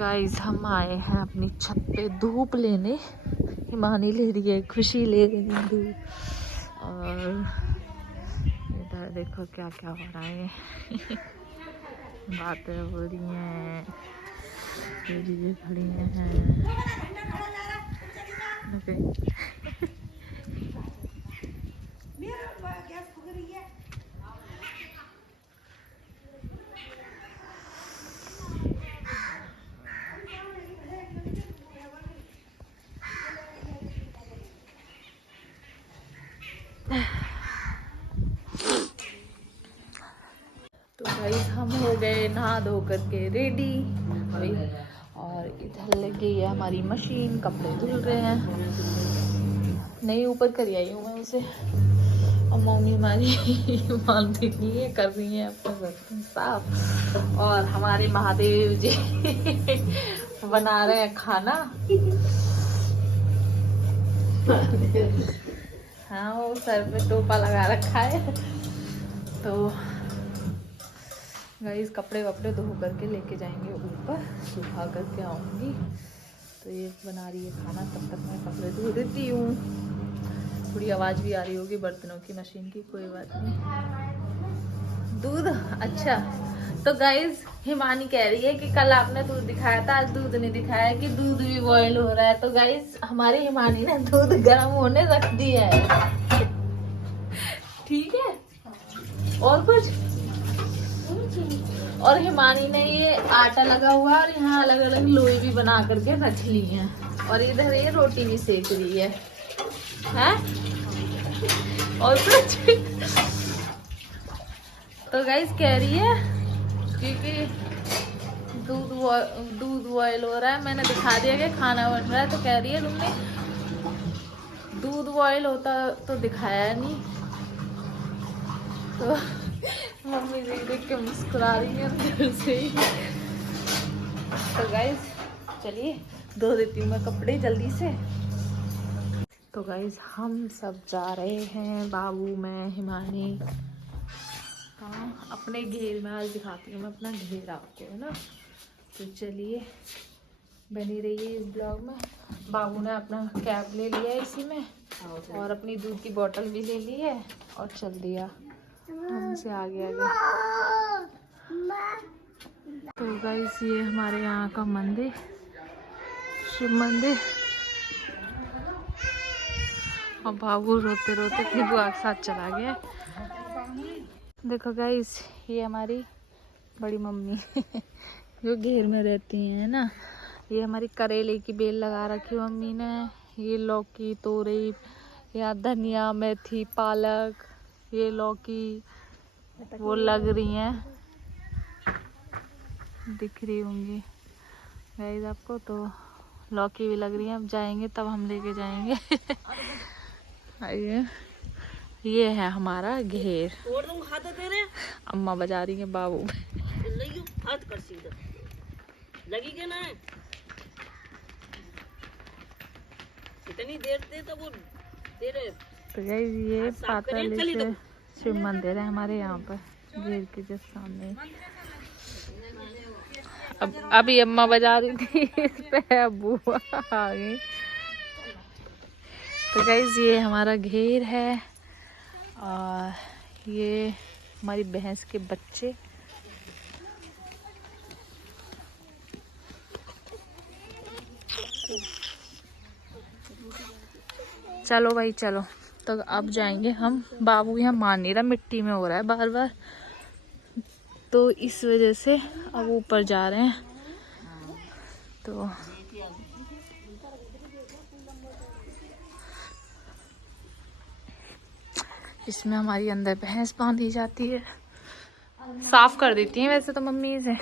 Guys हम आए हैं अपनी छत पे धूप लेने। हिमानी ले रही है, खुशी ले रही है धूप। और इधर देखो क्या क्या हो रहा है। बातें हो रही हैं, दीदी खड़ी हैं। तो गाइस हम हो गए नहा धो करके रेडी भाई। और इधर लगी है हमारी मशीन, कपड़े धुल रहे हैं। नहीं ऊपर कर आई हूँ मैं उसे। और मम्मी हमारी मानती नहीं है, कर रही है अपना बर्तन साफ। और हमारे महादेव जी बना रहे हैं खाना। हाँ वो सर पे टोपा लगा रखा है। तो गाइस कपड़े वपड़े धो करके लेके जाएंगे ऊपर, सुखा करके आऊँगी। तो ये बना रही है खाना, तब तक मैं कपड़े धो देती हूँ। थोड़ी आवाज़ भी आ रही होगी बर्तनों की, मशीन की, कोई बात नहीं। दूध अच्छा। तो गाइस हिमानी कह रही है कि कल आपने दूध दिखाया था, आज दूध नहीं दिखाया, कि दूध भी बॉयल हो रहा है। तो गाइस हमारी हिमानी ने दूध गर्म होने रख दिया है। ठीक है, और कुछ। और हिमानी ने ये आटा लगा हुआ और यहाँ अलग अलग लोई भी बना करके रख ली है। और इधर ये रोटी भी सेक रही है, हैं? और कुछ। तो गाइस कह रही है क्योंकि दूध बॉयल हो रहा है, मैंने दिखा दिया कि खाना बन रहा है। तो कह रही है तुमने दूध बॉयल होता तो दिखाया नहीं। तो मम्मी देख के मुस्कुरा रही है अंदर से। तो गाइस चलिए धो देती हूँ मैं कपड़े जल्दी से। तो गाइस हम सब जा रहे हैं, बाबू, मैं, हिमानी। हाँ अपने घेर में आज दिखाती हूँ मैं अपना घेर आपको, है ना। तो चलिए बनी रहिए इस ब्लॉग में। बाबू ने अपना कैप ले लिया है इसी में, और अपनी दूध की बोतल भी ले ली है और चल दिया हमसे आगे आगे। तो गाइस ये हमारे यहाँ का मंदिर, शिव मंदिर। और बाबू रोते रोते अपनी बुआ के साथ चला गया। देखो गाइस ये हमारी बड़ी मम्मी जो घेर में रहती हैं ना। ये हमारी करेले की बेल लगा रखी मम्मी ने। ये लौकी, तोरई, या धनिया, मेथी, पालक, ये लौकी वो लग रही हैं, दिख रही होंगी गाइस आपको। तो लौकी भी लग रही है, अब जाएंगे तब हम लेके जाएंगे। ये है हमारा घेर। अम्मा बजा रही है बाबू। लगी क्या ना इतनी देर से तो वो तेरे। तो गाइस ये पाताल से शिव मंदिर है हमारे यहाँ पर, घेर के जस्ट सामने। अब अभी अम्मा बजा रही थी इस पे, अब बुआ आ गई। तो गाइस ये हमारा घेर है। और ये हमारी भैंस के बच्चे। चलो भाई चलो। तो अब जाएंगे हम। बाबू यहाँ मान नहीं रहा, मिट्टी में हो रहा है बार बार, तो इस वजह से अब ऊपर जा रहे हैं। तो इसमें हमारी अंदर भैंस बांधी जाती है। साफ कर देती है वैसे तो मम्मी इसे।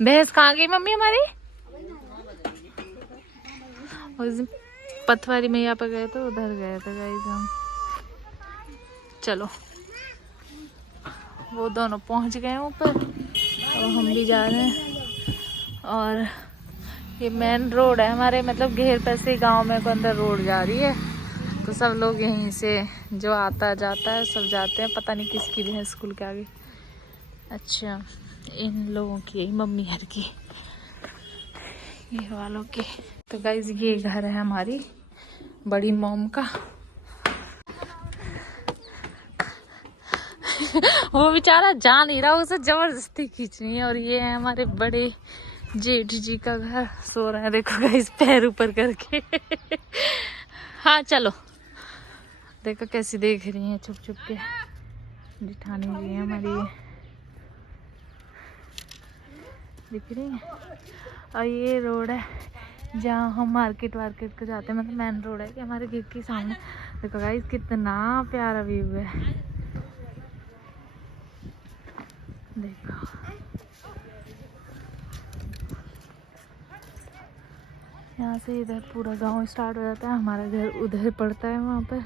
भैंस कहाँ गई मम्मी हमारी? उस दिन पथवारी मैया पे गए थे, उधर गए थे गाइस हम। चलो वो दोनों पहुंच गए ऊपर और हम भी जा रहे हैं। और ये मेन रोड है हमारे, मतलब घेर पे से गाँव में को अंदर रोड जा रही है। तो सब लोग यहीं से जो आता जाता है सब जाते हैं। पता नहीं किसकी भैंस स्कूल के आगे। अच्छा इन लोगों की, मम्मी घर की, ये वालों की। तो गाइज ये घर है हमारी बड़ी मॉम का। वो बेचारा जा नहीं रहा, उसे जबरदस्ती खींचनी है। और ये है हमारे बड़े जेठ जी का घर, सो रहा है देखो गाइस पैर ऊपर करके। हाँ चलो, देखो कैसी देख रही है छुप छुप के। जिठानी जी है हमारी, दिख रही है। और ये रोड है जहाँ हम मार्केट वार्केट को जाते हैं, मतलब मेन रोड है कि हमारे घर के सामने। देखो गाइस कितना प्यारा व्यू है, देखो। यहाँ से इधर पूरा गांव स्टार्ट हो जाता है, हमारा घर उधर पड़ता है वहाँ पर।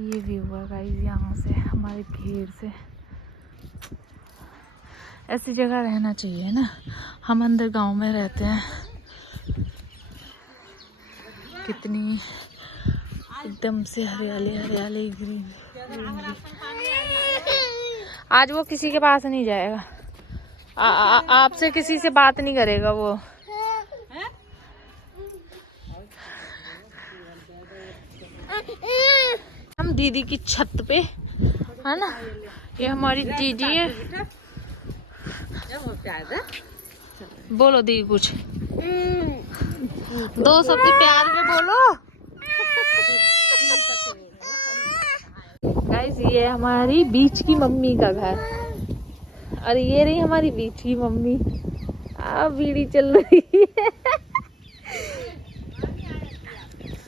ये व्यू है गाइस यहाँ से, हमारे घेर से। ऐसी जगह रहना चाहिए ना, हम अंदर गांव में रहते हैं। कितनी एकदम से हरियाली हरियाली, ग्रीन। आज वो किसी के पास नहीं जाएगा, आपसे किसी से बात नहीं करेगा वो। हम दीदी की छत पे है ना, ये हमारी दीदी है। बोलो दी कुछ, दो शब्द प्यार में बोलो। गाइस ये हमारी बीच की मम्मी का घर, और ये रही हमारी बीच की मम्मी। बीड़ी चल रही है।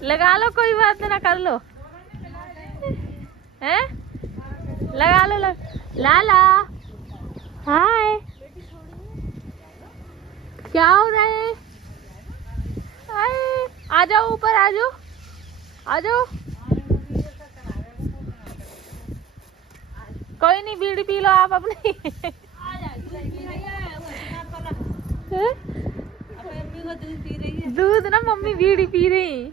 लगा लो, कोई बात ना, कर लो हैं, लगा लो। लाला हाय, क्या हो रहा है? आ जाओ ऊपर, आ जाओ आ जाओ। कोई नहीं, बीड़ी पी लो आप अपनी। दूध ना मम्मी, बीड़ी पी रही।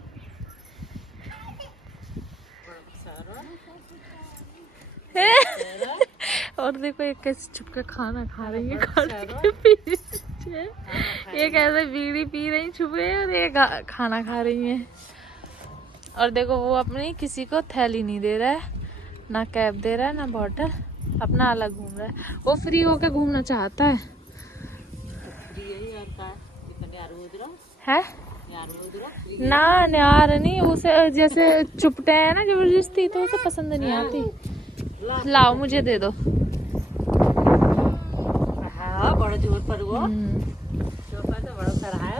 और देखो एक कैसे छुप के खाना खा रही है। ये कैसे बीड़ी पी रही छुपे, और ये खाना खा रही है। और देखो वो अपनी किसी को थैली नहीं दे रहा है, ना कैप दे रहा है, ना बॉटल, अपना अलग घूम रहा है। वो फ्री होके घूमना चाहता है। है ना, यार नहीं, उसे जैसे चुपटे हैं ना जबरदस्ती, तो उसे पसंद नहीं आती। लाओ मुझे दे दो। हाँ बड़ा जोर पर वो जोर पर तो बड़ा सर है।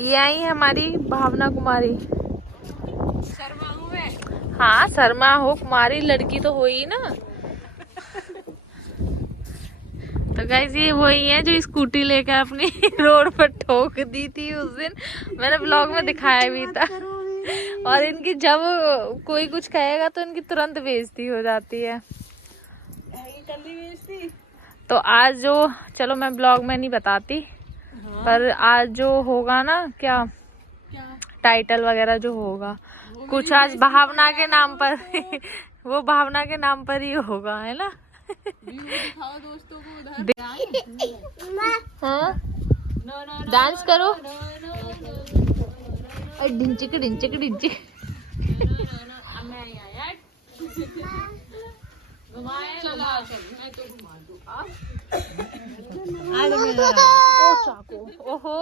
ये आई हमारी भावना कुमारी। शर्मा हूँ मैं। हाँ शर्मा हो, कुमारी लड़की तो हो ही ना। तो गाइस ये वही है जो स्कूटी लेकर अपनी रोड पर ठोक दी थी उस दिन, मैंने ब्लॉग में दिखाया भी था। और इनकी जब कोई कुछ कहेगा तो इनकी तुरंत बेइज्जती हो जाती है। तो आज जो, चलो मैं ब्लॉग में नहीं बताती, पर आज जो होगा ना, क्या टाइटल वगैरह जो होगा कुछ आज भावना के नाम पर वो भावना के नाम पर ही होगा, है ना। दिखाओ दोस्तों को उधर। हाँ डांस करो, ढिंचिक ढिंचिक ढिंचिक। ओहो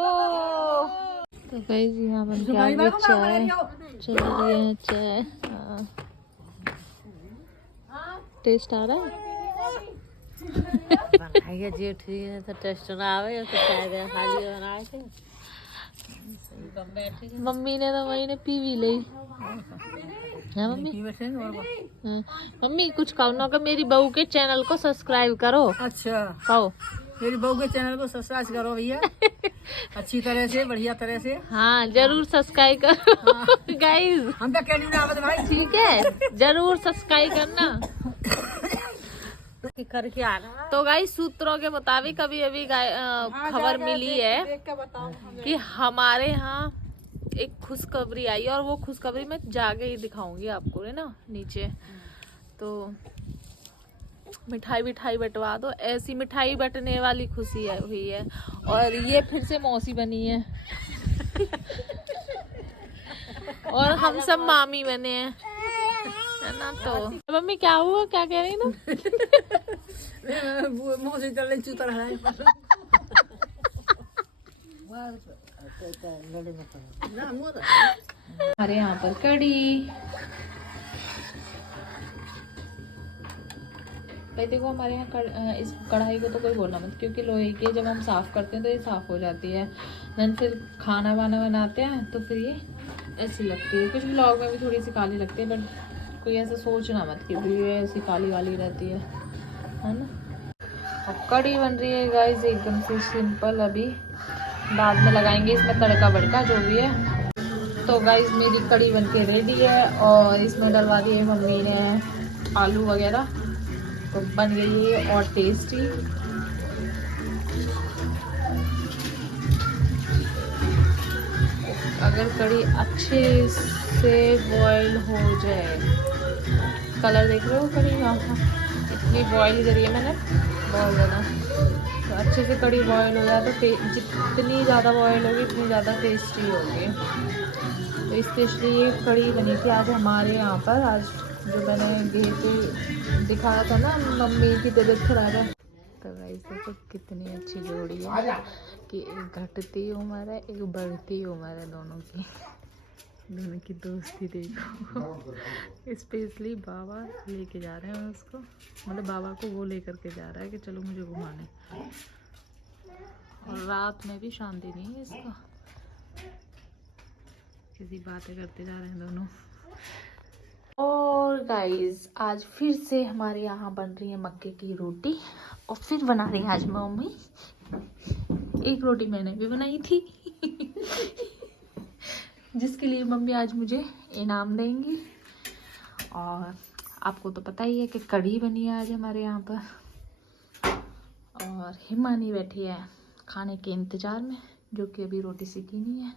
तो गाइस यहाँ बन के आ गई चाय, चल रही है चाय। टेस्ट आ रहा है। बनाइए जेठ जी ने तो टेस्ट ना आवे तो चाय दे खाली बनाए थे। मम्मी ने तो वही ने पी भी ली है। मम्मी हाँ। मम्मी कुछ कहो ना कि मेरी बहू के चैनल को सब्सक्राइब करो। अच्छा कहो मेरी बहू के चैनल को सब्सक्राइब करो भैया, अच्छी तरह से, बढ़िया तरह से। हाँ जरूर सब्सक्राइब करो गाइस। हम तो कहने ना आवत भाई। ठीक है जरूर सब्सक्राइब करना। करके आ रहा। तो गाइस सूत्रों के मुताबिक अभी अभी खबर मिली है कि हमारे यहाँ एक खुशखबरी आई और वो खुशखबरी मैं जाके ही दिखाऊंगी आपको, है ना, नीचे। तो मिठाई विठाई बंटवा दो, ऐसी मिठाई बंटने वाली खुशी है हुई है। और ये फिर से मौसी बनी है और हम सब मामी बने हैं, है ना। तो मम्मी क्या हुआ, क्या कह रही तुम? मौसी चल चूतर है। हमारे यहाँ पर कढ़ी, भाई देखो हमारे यहाँ इस कढ़ाई को तो कोई बोलना मत, क्योंकि लोहे की है, जब हम साफ़ करते हैं तो ये साफ़ हो जाती है। देन फिर खाना वाना बनाते हैं तो फिर ये ऐसी लगती है। कुछ व्लॉग में भी थोड़ी सी काली लगती है, बट कोई ऐसा सोचना मत कि ये ऐसी काली वाली रहती है ना। और कढ़ी बन रही है गाइस एकदम से सिंपल, अभी बाद में लगाएंगे इसमें तड़का बड़का जो भी है। तो गाइस मेरी कढ़ी बन के रेडी है और इसमें डलवा दिए मम्मी ने आलू वगैरह, तो बन गई है और टेस्टी। अगर कढ़ी अच्छे से बॉईल हो जाए, कलर देख रहे हो कढ़ी यहाँ इतनी बॉईल करी है मैंने बहुत ज़्यादा, तो अच्छे से कढ़ी बॉईल हो जाए तो जितनी ज़्यादा बॉईल होगी उतनी ज़्यादा टेस्टी होगी। तो इसलिए कढ़ी बनी थी आज हमारे यहाँ पर। आज जो मैंने घेर के दिखाया था ना, मम्मी की तबीयत खराब है, तो गाइस देखो कितनी अच्छी जोड़ी है कि एक घटती उम्र है एक बढ़ती उम्र है, दोनों की दोस्ती देखो। स्पेशली बाबा लेके जा रहे हैं उसको, मतलब बाबा को वो लेकर के जा रहा है कि चलो मुझे घुमाने, और रात में भी शांति नहीं है इसको, किसी बातें करते जा रहे हैं दोनों। और गाइस आज फिर से हमारे यहाँ बन रही है मक्के की रोटी, और फिर बना रही है आज मम्मी। एक रोटी मैंने भी बनाई थी जिसके लिए मम्मी आज मुझे इनाम देंगी। और आपको तो पता ही है कि कढ़ी बनी है आज हमारे यहाँ पर, और हिमानी बैठी है खाने के इंतजार में, जो कि अभी रोटी सीखी नहीं है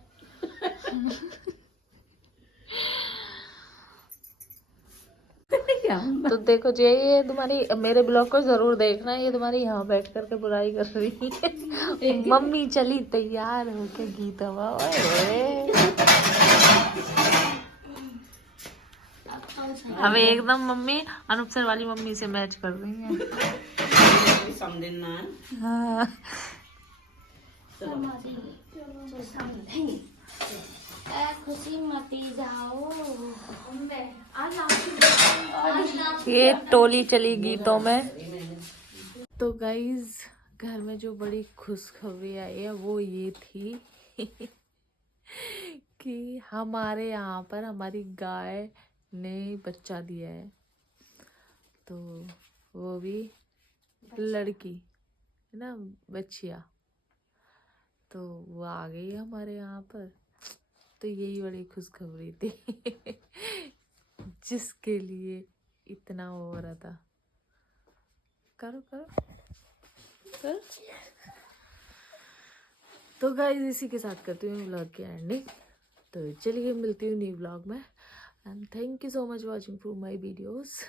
तो देखो जी, ये तुम्हारी मेरे ब्लॉग को जरूर देखना, ये तुम्हारी यहाँ बैठ करके बुराई कर रही है मम्मी चली तैयार होके गीत हवा। अब एकदम मम्मी अनूप सर वाली मम्मी से मैच कर रही है। हाँ खुशी मती जाओ, ये टोली चली गीतों में। तो गाइज घर में जो बड़ी खुशखबरी आई है वो ये थी कि हमारे यहाँ पर हमारी गाय ने बच्चा दिया है, तो वो भी लड़की है ना, बच्चिया, तो वो आ गई हमारे यहाँ पर। तो यही बड़ी खुशखबरी थी जिसके लिए इतना हो रहा था। करो करो करो। तो गाइस इसी के साथ करती हूँ व्लॉग की एंडिंग। तो चलिए मिलती हूँ न्यू व्लॉग में, and thank you so much watching for my videos.